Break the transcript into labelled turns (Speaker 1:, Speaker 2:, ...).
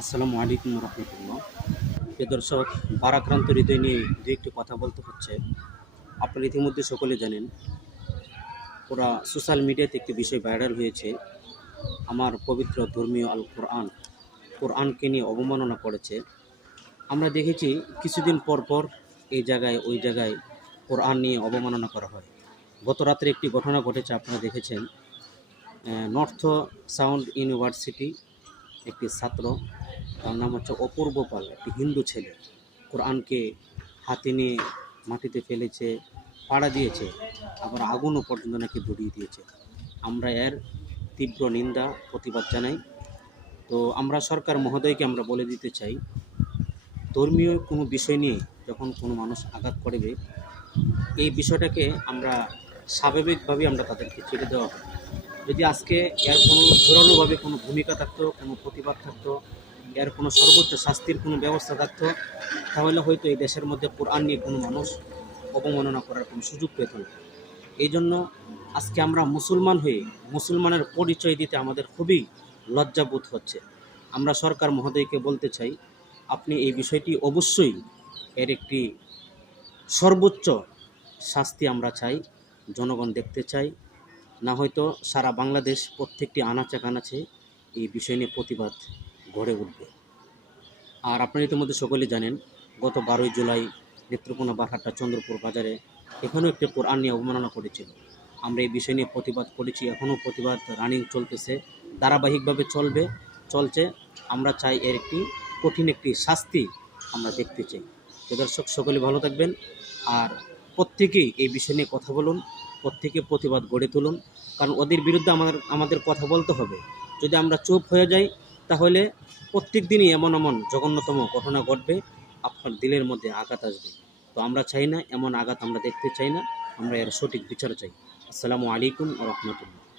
Speaker 1: আসসালামু আলাইকুম রহমতুল্লাহ। প্রিয় দর্শক, বারাক্রান্ত হৃদয় নিয়ে দু একটি কথা বলতে হচ্ছে। আপনারা ইতিমধ্যে সকলে জানেন, ওরা সোশ্যাল মিডিয়াতে একটি বিষয় ভাইরাল হয়েছে। আমার পবিত্র ধর্মীয় আল কোরআন, কোরআনকে নিয়ে অবমাননা করেছে। আমরা দেখেছি, কিছুদিন পর পর এই জায়গায়, ওই জায়গায় কোরআন নিয়ে অবমাননা করা হয়। গত রাত্রে একটি ঘটনা ঘটেছে, আপনারা দেখেছেন। নর্থ সাউন্ড ইউনিভার্সিটি একটি ছাত্র তার নাম হচ্ছে অপূর্ব পাল, একটি হিন্দু ছেলে। কোরআনকে হাতে নিয়ে মাটিতে ফেলেছে, পাড়া দিয়েছে, আবার আগুনও পর্যন্ত নাকি ধরিয়ে দিয়েছে। আমরা এর তীব্র নিন্দা, প্রতিবাদ জানাই। তো আমরা সরকার মহোদয়কে আমরা বলে দিতে চাই, ধর্মীয় কোনো বিষয় নিয়ে যখন কোনো মানুষ আঘাত করবে, এই বিষয়টাকে আমরা স্বাভাবিকভাবে আমরা তাদেরকে ছেড়ে দেওয়া যদি আজকে এর কোনো জোরালোভাবে কোনো ভূমিকা থাকতো, কোনো প্রতিবাদ থাকতো এর কোনো সর্বোচ্চ শাস্তির কোনো ব্যবস্থা থাকতো, তাহলে হয়তো এই দেশের মধ্যে কোরআন নিয়ে কোনো মানুষ অবমাননা করার কোনো সুযোগ পেত না। এই জন্য আজকে আমরা মুসলমান হয়ে মুসলমানের পরিচয় দিতে আমাদের খুবই লজ্জাবোধ হচ্ছে। আমরা সরকার মহোদয়কে বলতে চাই, আপনি এই বিষয়টি অবশ্যই এর একটি সর্বোচ্চ শাস্তি আমরা চাই, জনগণ দেখতে চাই। না হয়তো সারা বাংলাদেশ প্রত্যেকটি আনাচে কানাচে এই বিষয় নিয়ে প্রতিবাদ গড়ে উঠবে। আর আপনারা ইতিমধ্যে সকলে জানেন, গত বারোই জুলাই নেত্রকোনা বারহাট্টা চন্দ্রপুর বাজারে এখানেও একটি কোরআন নিয়ে অবমাননা করেছিল। আমরা এই বিষয় নিয়ে প্রতিবাদ করেছি, এখনও প্রতিবাদ রানিং চলতেছে, ধারাবাহিকভাবে চলবে, চলছে। আমরা চাই এর একটি কঠিন একটি শাস্তি আমরা দেখতে চাই। তো দর্শক, সকলে ভালো থাকবেন। আর প্রত্যেকেই এই বিষয় নিয়ে কথা বলুন, প্রত্যেকে প্রতিবাদ গড়ে তুলুন, কারণ ওদের বিরুদ্ধে আমাদের আমাদের কথা বলতে হবে। যদি আমরা চুপ হয়ে যাই তাহলে প্রত্যেক দিনই এমন এমন জঘন্যতম ঘটনা ঘটবে, আপনার দিলের মধ্যে আঘাত আসবে। তো আমরা চাই না, এমন আঘাত আমরা দেখতে চাই না, আমরা এর সঠিক বিচার চাই। আসসালামু আলাইকুম রহমতুল্লাহ।